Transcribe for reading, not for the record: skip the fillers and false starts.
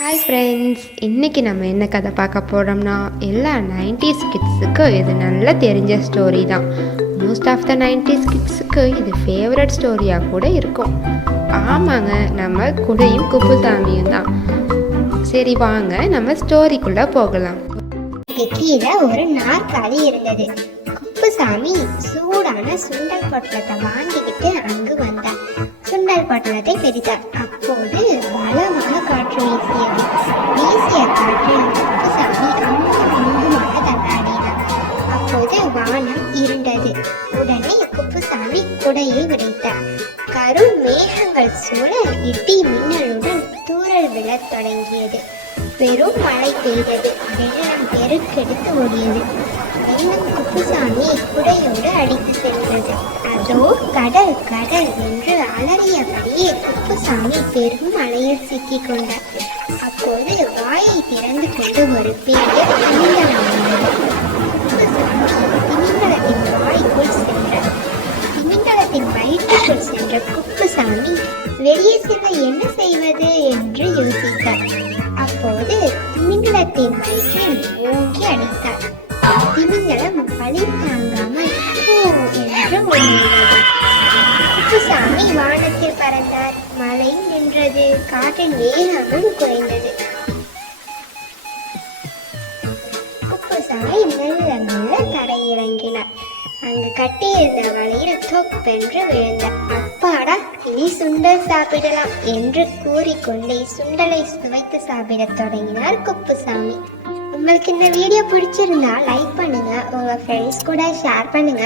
Hi friends, இன்றைக்கி நம்ம என்ன கதை பார்க்க போகிறோம்னா, எல்லா 90s கிட்ஸுக்கும் இது நல்லா தெரிஞ்ச ஸ்டோரி தான். மோஸ்ட் ஆஃப் த 90s கிட்ஸுக்கு இது ஃபேவரட் ஸ்டோரியாக கூட இருக்கும். ஆமாங்க, நம்ம குடையும் குப்புசாமியும் தான். சரி வாங்க நம்ம ஸ்டோரிக்குள்ளே போகலாம். கீழே ஒரு நாற்காலி இருந்தது. குப்புசாமி சூடான சுண்டல் பொட்டலத்தை வாங்கிக்கிட்டு அங்கு வந்தார். சுண்டல் பொட்டலத்தை பிரித்தார். அப்போது பலமான காற்று வீசியது. வீசிய காற்றில் குப்புசாமி அங்குமாக தள்ளாடினார். அப்போது வானம் இருண்டது. உடனே குப்புசாமி குடையை விடைத்தார். கரும் மேகங்கள் சூழ இடி மின்னலுடன் தூறல் விழத் தொடங்கியது. பெரும் மழை பெய்தது. வெள்ளம் பெருக்கெடுத்து ஓடியது. வெள்ளம் குப்புசாமியை குடையோடு அடித்து சென்றது. அதோ கடல் கடல் என்று அலறியபடியே குப்புசாமி பெரும் மழையில் சிக்கிக் கொண்டார். அப்போது வாயை திறந்து கொண்டு ஒரு பெரிய திமிங்கலம் வந்தது. குப்புசாமி திமிங்கலத்தின் வாய்க்குள் சென்றார். திமிங்கலத்தின் வயிற்றுக்குள் சென்ற குப்புசாமி வெளியே செல்ல என்ன செய்வது என்று யோசித்தார். அப்போது திமிங்கலத்தின் வயிற்றில் ஓங்கி அடித்தார். திமிங்கலம் வலி தாங்காமல் என்று ஓடியது. குப்புசாமி வானத்தில் பறந்தார். மழை நின்றது. காற்றின் வேகமும் குறைந்தது. குப்புசாமி மெல்ல மெல்ல தரையிறங்கினார். அங்கு கட்டியிருந்த வலையில் தொப்பென்று விழுந்தார். அப்பாடா, இனி சுண்டல் சாப்பிடலாம் என்று கூறிக்கொண்டே சுண்டலை சுவைத்து சாப்பிடத் தொடங்கினார் குப்புசாமி. உங்களுக்கு இந்த வீடியோ பிடிச்சிருந்தா லைக் பண்ணுங்க, உங்க ஃப்ரெண்ட்ஸ் கூட ஷேர் பண்ணுங்க.